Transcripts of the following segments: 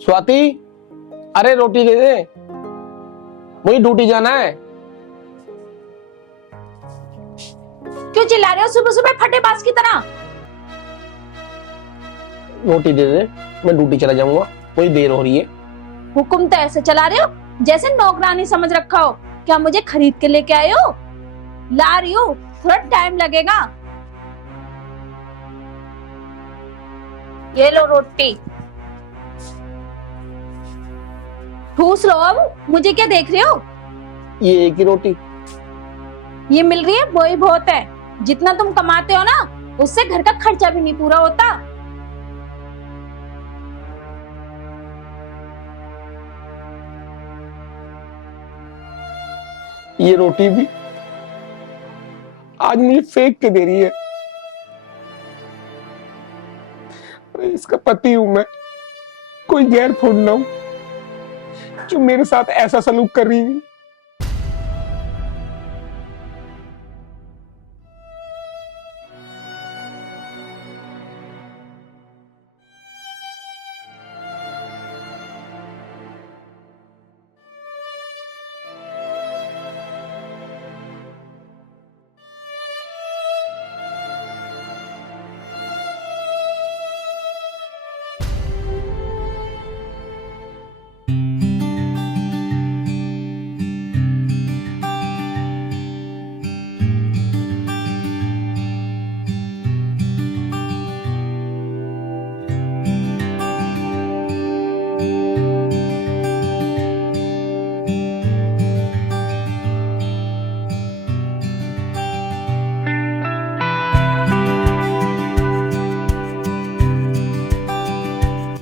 स्वाति, अरे रोटी दे दे, मुझे ड्यूटी जाना है। क्यों चिल्ला रहे हो सुबह सुबह फटेबाज की तरह? रोटी दे दे, मैं ड्यूटी चला जाऊंगा, मुझे देर हो रही है। हुक्म तो ऐसे चला रहे हो जैसे नौकरानी समझ रखा हो। क्या मुझे खरीद के लेके आए हो? ला रही हूँ, थोड़ा टाइम लगेगा। ये लो रोटी, ठूस लो। अब मुझे क्या देख रहे हो? ये एक ही रोटी? ये मिल रही है वो ही बहुत है। जितना तुम कमाते हो ना, उससे घर का खर्चा भी नहीं पूरा होता। ये रोटी भी आज मुझे फेंक के दे रही है। अरे इसका पति हूं मैं, कोई गैर थोड़ी ना हूं जो मेरे साथ ऐसा सलूक कर रही है।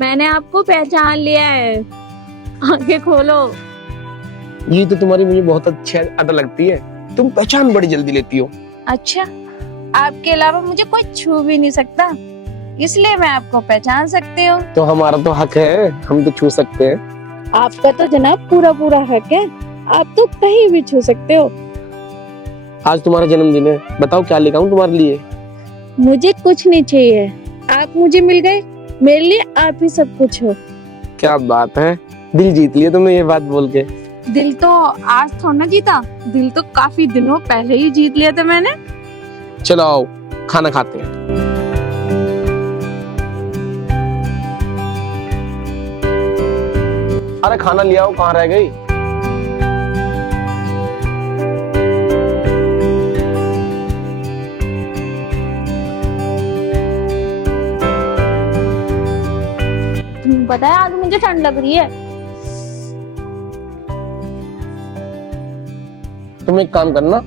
मैंने आपको पहचान लिया है, आंखें खोलो। ये तो तुम्हारी मुझे बहुत अच्छी अदा लगती है, तुम पहचान बड़ी जल्दी लेती हो। अच्छा, आपके अलावा मुझे कोई छू भी नहीं सकता, इसलिए मैं आपको पहचान सकती हूँ। तो हमारा तो हक है, हम तो छू सकते हैं। आपका तो जनाब पूरा पूरा हक है, आप तो कहीं भी छू सकते हो। आज तुम्हारा जन्मदिन है, बताओ क्या लेकर आऊं तुम्हारे लिए? मुझे कुछ नहीं चाहिए, आप मुझे मिल गए, मेरे लिए आप ही सब कुछ हो। क्या बात है, दिल जीत लिया तुमने ये बात बोल के। दिल तो आज थोड़ा ना जीता, दिल तो काफी दिनों पहले ही जीत लिया था मैंने। चलो आओ खाना खाते हैं। अरे खाना ले आओ, कहाँ रह गई? पता है आज मुझे ठंड लग रही है। तुम एक काम करना,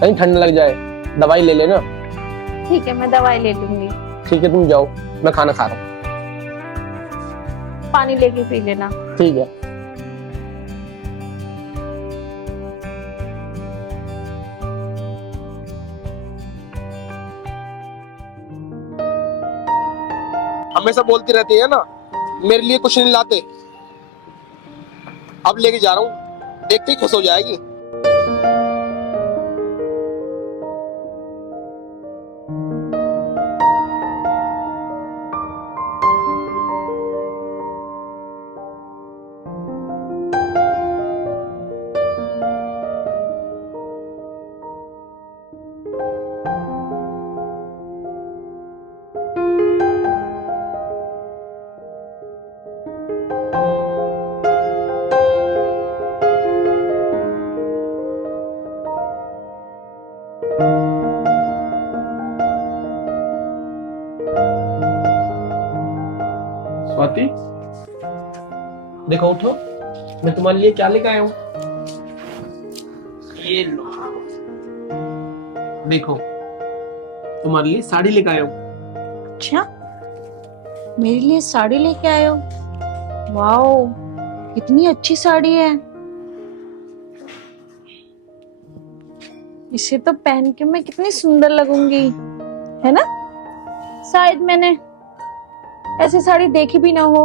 कहीं ठंड लग जाए दवाई ले लेना। ठीक है, मैं दवाई ले लूंगी। ठीक है तुम जाओ, मैं खाना खा रहा हूँ। पानी लेके पी लेना। ठीक है। हमेशा बोलती रहती है ना मेरे लिए कुछ नहीं लाते, अब लेके जा रहा हूँ, देखते ही खुश हो जाएगी। स्वाति, देखो उठो, मैं तुम्हारे लिए क्या लेकर आया हूँ। ये लो, देखो तुम्हारे लिए साड़ी लेकर आया हूँ। अच्छा, मेरे लिए साड़ी लेके आए हो? वाओ, कितनी अच्छी साड़ी है। इसे तो पहन के मैं कितनी सुंदर लगूंगी, है ना? शायद मैंने ऐसी साड़ी देखी भी ना हो।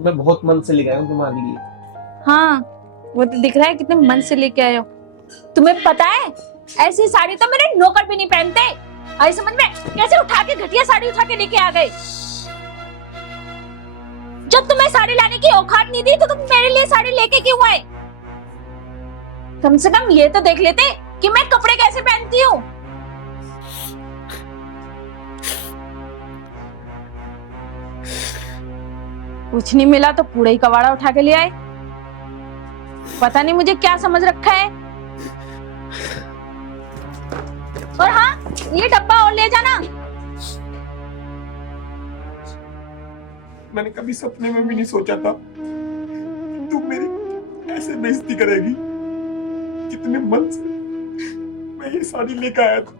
मैं बहुत मन से लेकर आया हूँ तुम्हारे लिए। हाँ, वो तो दिख रहा है कितने मन से लेके आए हो। तुम्हें पता है, ऐसी साड़ी तो मेरे नौकर भी नहीं पहनते। आई समझ में? कैसे उठा के घटिया साड़ी उठा के लेके आ गए। जब तुम्हें साड़ी लाने की औकात नहीं थी तो तुम मेरे लिए साड़ी लेके क्यों आए? कम से कम ये तो देख लेते कि मैं कपड़े कैसे पहनती हूँ। कुछ नहीं मिला तो पूरा ही कबाड़ा उठा के ले आए। पता नहीं मुझे क्या समझ रखा है। और हाँ, ये डब्बा और ले जाना। मैंने कभी सपने में भी नहीं सोचा था कि तुम मेरी ऐसे बेइज्जती करेगी। कितने मन से मैं ये साड़ी लेकर आया था,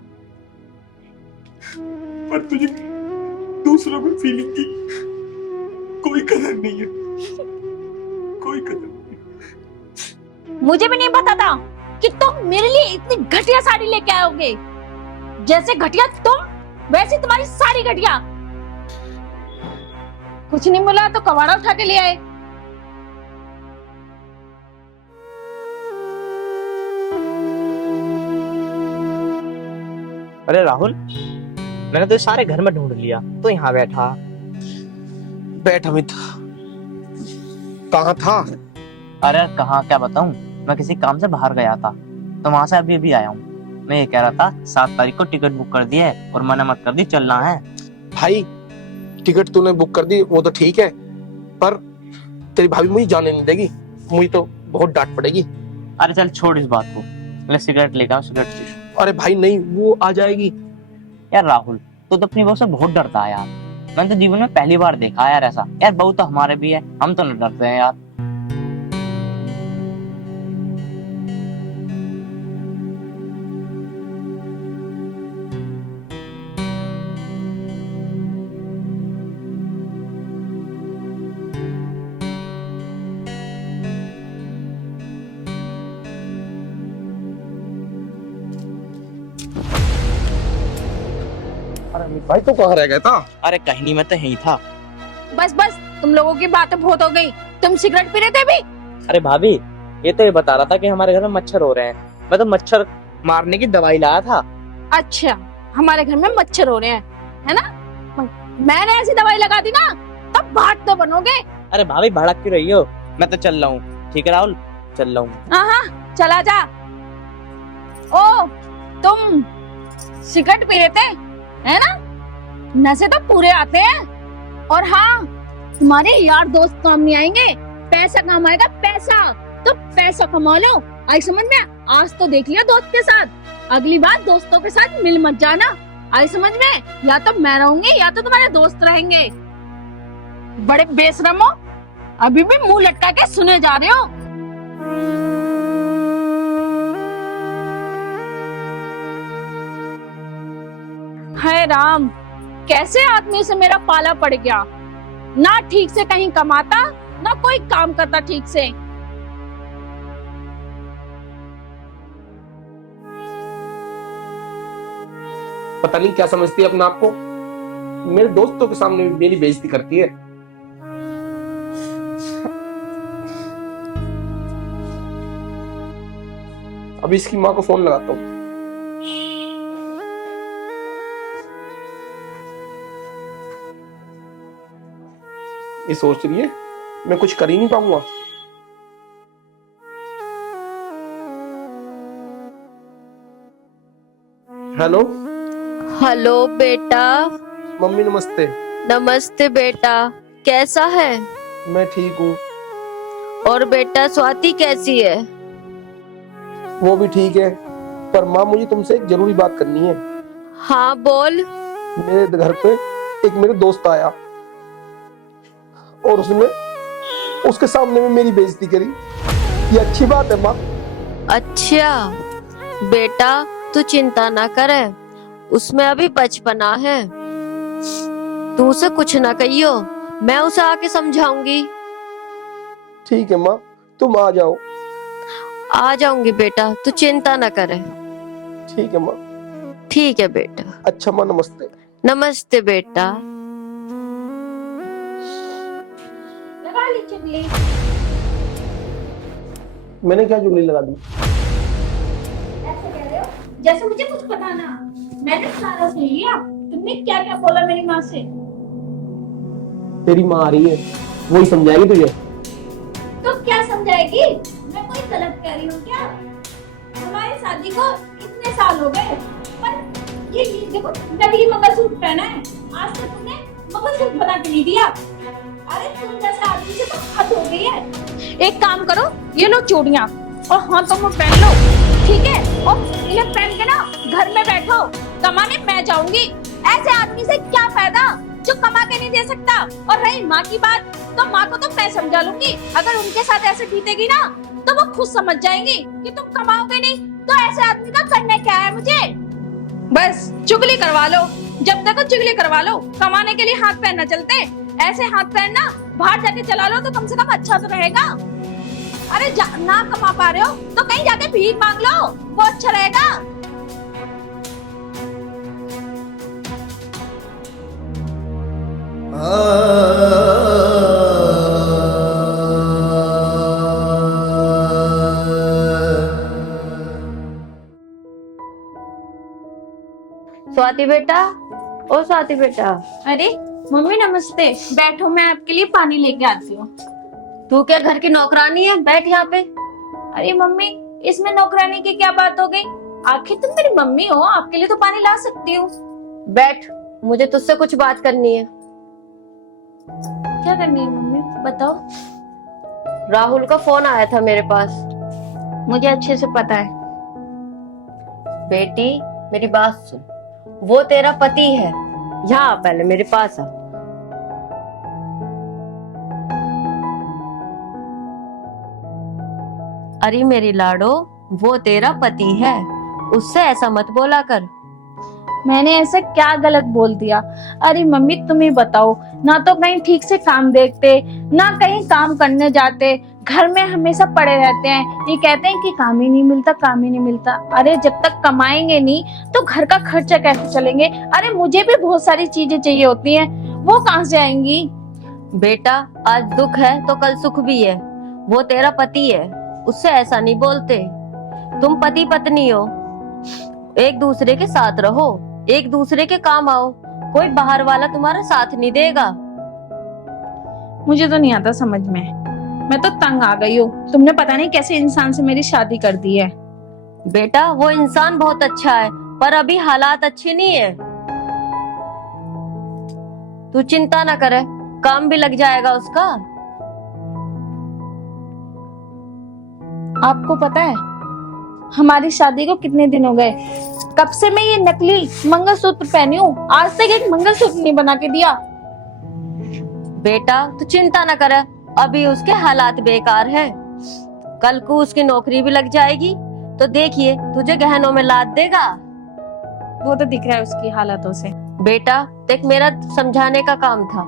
पर तुझे दूसरों की फीलिंग की कोई कदर नहीं है, कोई कदर नहीं। मुझे भी नहीं पता था कि तुम मेरे लिए इतनी घटिया साड़ी लेके आओगे। जैसे घटिया तुम, वैसे तुम्हारी सारी घटिया। कुछ नहीं मिला तो कबाड़ा उठा के ले आए। अरे राहुल, मैंने तो सारे घर में ढूंढ लिया, तो यहाँ बैठा। बैठ अमित, कहाँ था? अरे कहाँ, क्या बताऊं, मैं किसी काम से बाहर गया था, तो वहां से अभी अभी आया हूँ। मैं ये कह रहा था 7 तारीख को टिकट बुक कर दी है और मना मत कर दी, चलना है। भाई टिकट तूने बुक कर दी वो तो ठीक है, पर तेरी भाभी मुझे जाने नहीं देगी, मुझे तो बहुत डांट पड़ेगी। अरे चल छोड़ इस बात को, मैं सिगरेट लेकर आऊं, सिगरेट पी। अरे भाई नहीं, वो आ जाएगी। यार राहुल, तू तो अपनी बहू से बहुत डरता है यार। मैंने तो जीवन में पहली बार देखा है यार ऐसा। यार बहू तो हमारे भी है, हम तो न डरते हैं यार। अरे अमित भाई तो कहाँ रह गया था? अरे कहीं नहीं, मैं तो यही था। बस बस, तुम लोगों की बातें बहुत हो गई। तुम सिगरेट पी रहे थे अभी? अरे भाभी, ये तो ये बता रहा था कि हमारे घर में मच्छर हो रहे हैं। मैं तो मच्छर मारने की दवाई लाया था। अच्छा, हमारे घर में मच्छर हो रहे हैं, है ना? मैंने ऐसी दवाई लगा दी ना, तब भाग तो बनोगे। अरे भाभी भड़क क्यों रही हो? मैं तो चल रहा हूँ। ठीक है राहुल, चल रहा हूँ। हाँ, चला जा। ओ, तुम सिगरेट पी रहे थे, है ना? नशे तो पूरे आते हैं। और हाँ, तुम्हारे यार दोस्त काम नहीं आएंगे, पैसा काम आएगा, पैसा। तो पैसा कमा लो, आई समझ में? आज तो देख लिया दोस्त के साथ, अगली बार दोस्तों के साथ मिल मत जाना, आई समझ में? या तो मैं रहूंगी या तो तुम्हारे दोस्त रहेंगे। बड़े बेशरम हो, अभी भी मुंह लटका के सुने जा रहे हो। हाय राम, कैसे आदमी से मेरा पाला पड़ गया। ना ठीक से कहीं कमाता, ना कोई काम करता ठीक से। पता नहीं क्या समझती है अपने आप को, मेरे दोस्तों के सामने मेरी बेइज्जती करती है। अभी इसकी माँ को फोन लगाता हूँ। ये सोच रही है मैं कुछ कर ही नहीं पाऊंगा। हेलो हेलो बेटा। मम्मी नमस्ते। नमस्ते बेटा, कैसा है? मैं ठीक हूँ। और बेटा स्वाति कैसी है? वो भी ठीक है, पर माँ मुझे तुमसे एक जरूरी बात करनी है। हाँ बोल। मेरे घर पे एक मेरे दोस्त आया और उसने उसके सामने में मेरी बेइज्जती करी। ये अच्छी बात है माँ? अच्छा बेटा, तू चिंता ना करे, उसमें अभी बचपना है, तू उसे कुछ ना कहियो, मैं उसे आके समझाऊंगी। ठीक है माँ, तुम आ जाओ। आ जाऊंगी बेटा, तू चिंता ना करे। ठीक है माँ। ठीक है बेटा। अच्छा माँ, नमस्ते। नमस्ते बेटा। लगा ली चुगली। मैंने क्या चुगली लगा दी? ऐसे कह रहे हो जैसे मुझे कुछ पता ना। मैंने सारा सुन लिया, तुमने क्या क्या बोला मेरी माँ से। तेरी माँ आ रही है, वही समझाएगी तुझे। तो क्या समझाएगी? मैं कोई गलत कह रही हूँ क्या? हमारी शादी को इतने साल हो गए, पर ये देखो नकली मंगलसूत्र पहना है। आज तक तुमने मंगलसूत्र बना के नहीं दिया। अरे तुम जैसे आदमी से तो हद हो गई है। एक काम करो, ये लो चूड़ियां और हाथों में पहन लो, ठीक है? और इन्हें पहन के ना घर में बैठो, कमाने मैं जाऊंगी। ऐसे आदमी से क्या फायदा जो कमा के नहीं दे सकता। और रही माँ की बात, तो माँ को तो मैं समझा लूंगी। अगर उनके साथ ऐसे बीतेगी ना तो वो खुद समझ जाएंगी कि तुम कमाओगे नहीं, तो ऐसे आदमी का करना क्या है मुझे। बस चुगली करवा लो, जब तक चुगली करवा लो। कमाने के लिए हाथ पैर न चलते, ऐसे हाथ पैर ना बाहर जाके चला लो तो कम से कम अच्छा तो रहेगा। अरे ना कमा पा रहे हो तो कहीं जाके भीख मांग लो, वो अच्छा रहेगा। स्वाति बेटा, ओ स्वाति बेटा, अरे मम्मी नमस्ते, बैठो मैं आपके लिए पानी लेके आती हूँ। तू क्या घर की नौकरानी है? बैठ यहाँ पे। अरे मम्मी, इसमें नौकरानी की क्या बात हो गई? आखिर तुम मेरी मम्मी हो, आपके लिए तो पानी ला सकती हूँ। बैठ, मुझे तुझसे कुछ बात करनी है। क्या करनी है मम्मी, बताओ। राहुल का फोन आया था मेरे पास। मुझे अच्छे से पता है। बेटी मेरी बात सुन, वो तेरा पति है। यहाँ आ, पहले मेरे पास आ। अरे मेरी लाडो, वो तेरा पति है, उससे ऐसा मत बोला कर। मैंने ऐसे क्या गलत बोल दिया? अरे मम्मी तुम ही बताओ, ना तो कहीं ठीक से काम देखते, ना कहीं काम करने जाते, घर में हमेशा पड़े रहते हैं। ये कहते हैं कि काम ही नहीं मिलता, काम ही नहीं मिलता। अरे जब तक कमाएंगे नहीं तो घर का खर्चा कैसे चलेंगे? अरे मुझे भी बहुत सारी चीजें चाहिए होती हैं, वो कहाँ से आएंगी? बेटा आज दुख है तो कल सुख भी है। वो तेरा पति है, उससे ऐसा नहीं बोलते। तुम पति पत्नी हो, एक दूसरे के साथ रहो, एक दूसरे के काम आओ। कोई बाहर वाला तुम्हारा साथ नहीं देगा। मुझे तो नहीं आता समझ में, मैं तो तंग आ गई हूँ। तुमने पता नहीं कैसे इंसान से मेरी शादी कर दी है। बेटा वो इंसान बहुत अच्छा है, पर अभी हालात अच्छे नहीं है। तू चिंता ना करे, काम भी लग जाएगा उसका। आपको पता है हमारी शादी को कितने दिन हो गए? कब से मैं ये नकली मंगलसूत्र पहनी हूँ, आज तक एक मंगलसूत्र नहीं बना के दिया। बेटा तू चिंता ना करे, अभी उसके हालात बेकार हैं। कल को उसकी नौकरी भी लग जाएगी तो देखिए तुझे गहनों में लाद देगा। वो तो दिख रहा है उसकी हालातों से। बेटा देख, मेरा समझाने का काम था,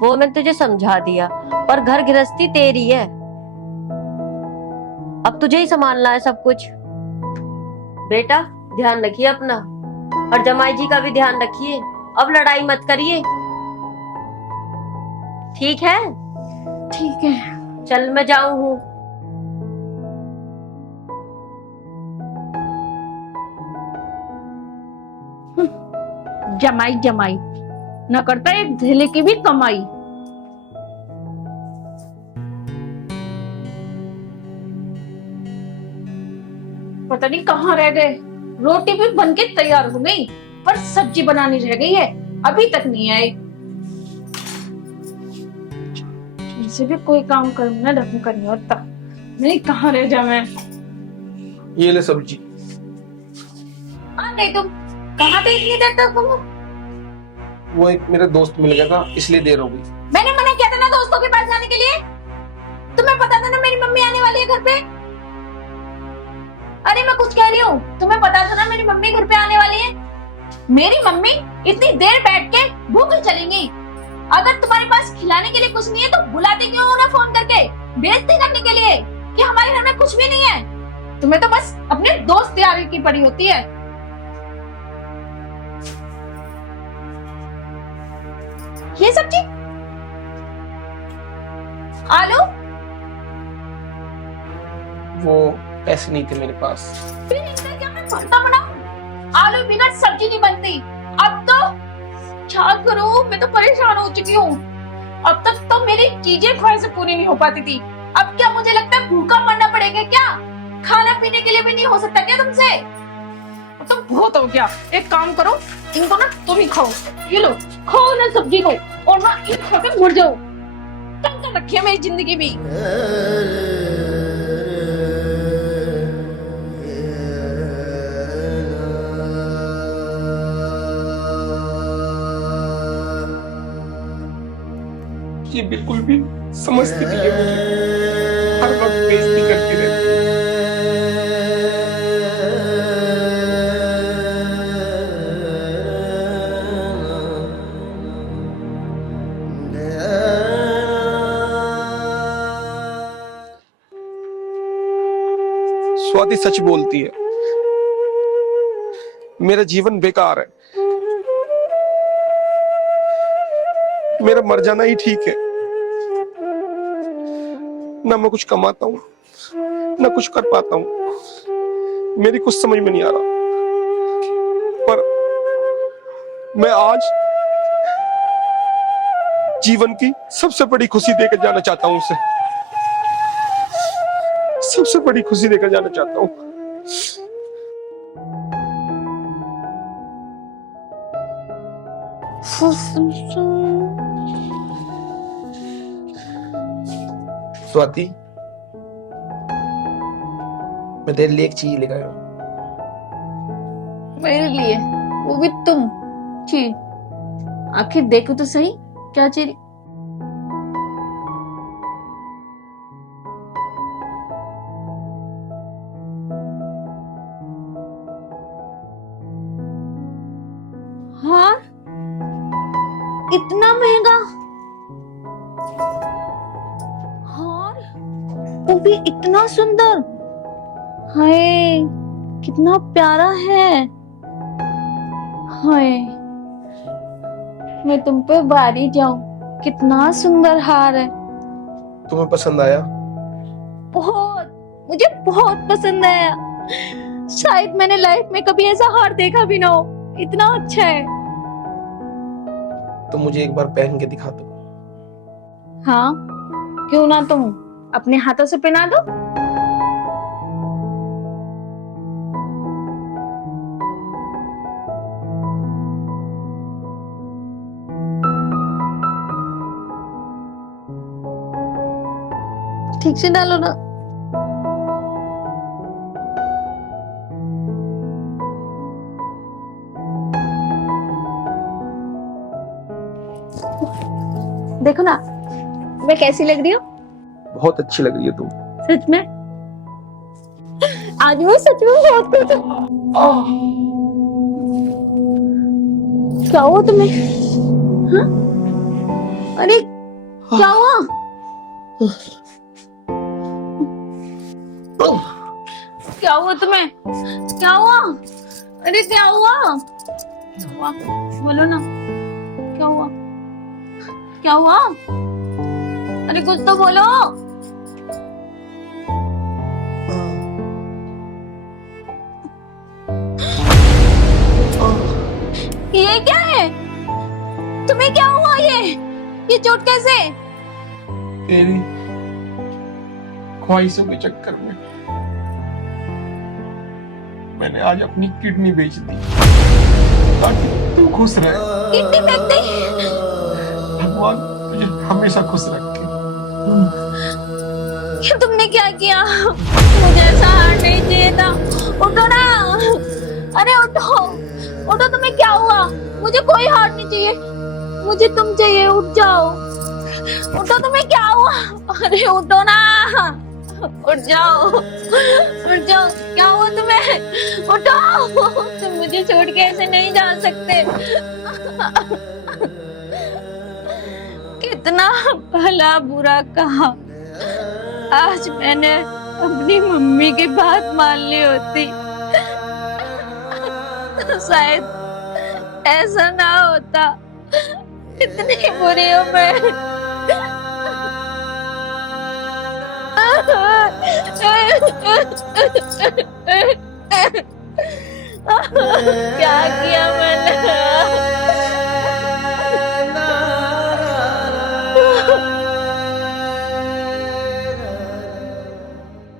वो मैं तुझे समझा दिया, पर घर गृहस्थी तेरी है, अब तुझे ही संभालना है सब कुछ। बेटा ध्यान रखिए अपना, और जमाई जी का भी ध्यान रखिए। अब लड़ाई मत करिए, ठीक है? ठीक है, चल मैं जाऊं हूँ। जमाई जमाई न करता एक धेले की भी कमाई। पता नहीं कहाँ रह गए। रोटी भी बनके तैयार हो गई, पर सब्जी बनानी रह गई है, अभी तक नहीं आए। इनसे भी कोई काम करूँ ना ढंग का नहीं होता। नहीं कहाँ रह जा मैं। ये ले सब्जी। आ गई तुम, कहाँ थे इतनी देर तक तुम? वो एक मेरा दोस्त मिल गया था, इसलिए देर हो गई। मैंने मना किया था ना दोस्तों के पास जाने के लिए। तुम्हें पता था ना मेरी मम्मी आने वाली है घर पे। अरे मैं कुछ कह रही हूँ, तुम्हें पता था ना मेरी मम्मी घर पे आने वाली है। मेरी मम्मी इतनी देर बैठ के भूखी चलेंगी। अगर तुम्हारे पास खिलाने के लिए कुछ नहीं है तो बुलाते क्यों हो ना फोन करके, बेइज्जती करने के लिए कि हमारे घर में कुछ भी नहीं है। तुम्हें तो बस अपने दोस्त यारी की पड़ी होती है। ये सब्जी, आलू, वो पैसे नहीं थे मेरे पास। फिर इससे क्या मैं भरता बनाऊं? आलू बिना सब्जी नहीं बनती। अब तो क्या करूं, मैं तो परेशान हो चुकी हूँ। अब तक तो मेरी चीजें ख्वाहिशें पूरी नहीं हो पाती थी, अब क्या मुझे लगता है भूखा मरना पड़ेगा क्या? खाना पीने के लिए भी नहीं हो सकता क्या तुमसे? तुम बहुत हो गया। एक काम करो, इनको ना तुम ही खाओ। ये लो, खाओ ना सब्जी को, और ना इन खा के मर जाओ। तंग कर रखी है मेरी जिंदगी भी। ये बिल्कुल भी समझती नहीं है मुझे, हर वक्त बेइज्जती करती रहती है। स्वाति सच बोलती है, मेरा जीवन बेकार है, मेरा मर जाना ही ठीक है। ना मैं कुछ कमाता हूं, ना कुछ कर पाता हूं, मेरी कुछ समझ में नहीं आ रहा। पर मैं आज जीवन की सबसे बड़ी खुशी देकर जाना चाहता हूं उसे, सबसे बड़ी खुशी देकर जाना चाहता हूं। स्वाति, मैं तेरे लिए एक चीज लेकर आया हूं। मेरे लिए? वो भी तुम? जी, आखिर देखो तो सही क्या चीज। हाँ, इतना महंगा हार, वो भी इतना सुंदर। हाय, कितना प्यारा है। हाय, मैं तुम पे बारी जाऊं, कितना सुंदर हार है। तुम्हें पसंद आया? बहुत, मुझे बहुत पसंद आया। शायद मैंने लाइफ में कभी ऐसा हार देखा भी ना हो, इतना अच्छा है। तो मुझे एक बार पहन के दिखा दो। हाँ, क्यों ना, तुम अपने हाथों से पहना दो। ठीक से डालो ना। देखो ना, मैं कैसी लग रही हूँ? बहुत अच्छी लग रही है तुम। सच में? आज मैं सच में बहुत खुश हूँ। क्या हुआ तुम्हें? हाँ? अरे क्या हुआ? क्या हुआ तुम्हें? क्या हुआ? अरे क्या हुआ? बोलो ना, क्या हुआ? क्या हुआ? अरे कुछ तो बोलो। ये क्या है? तुम्हें क्या हुआ? ये चोट कैसे? तेरी ख्वाहिशों के चक्कर में मैंने आज अपनी किडनी बेच दी ताकि तू खुश रहे। किडनी बेच दी? भगवान तुझे हमेशा खुश रखे। ये तुमने क्या किया? मुझे ऐसा हार नहीं चाहिए था। उठो ना, अरे उठो उठो। तुम्हें क्या हुआ? मुझे कोई हार नहीं चाहिए, मुझे तुम चाहिए। उठ जाओ, उठो। तुम्हें क्या हुआ? अरे उठो ना, उठ जाओ, उठ जाओ। क्या हुआ तुम्हें? उठो, तुम मुझे छोड़ के ऐसे नहीं जा सकते। कितना भला बुरा कहा। आज मैंने अपनी मम्मी की बात मान ली होती तो शायद ऐसा ना होता। कितनी बुरी हूँ मैं। क्या किया मैंने?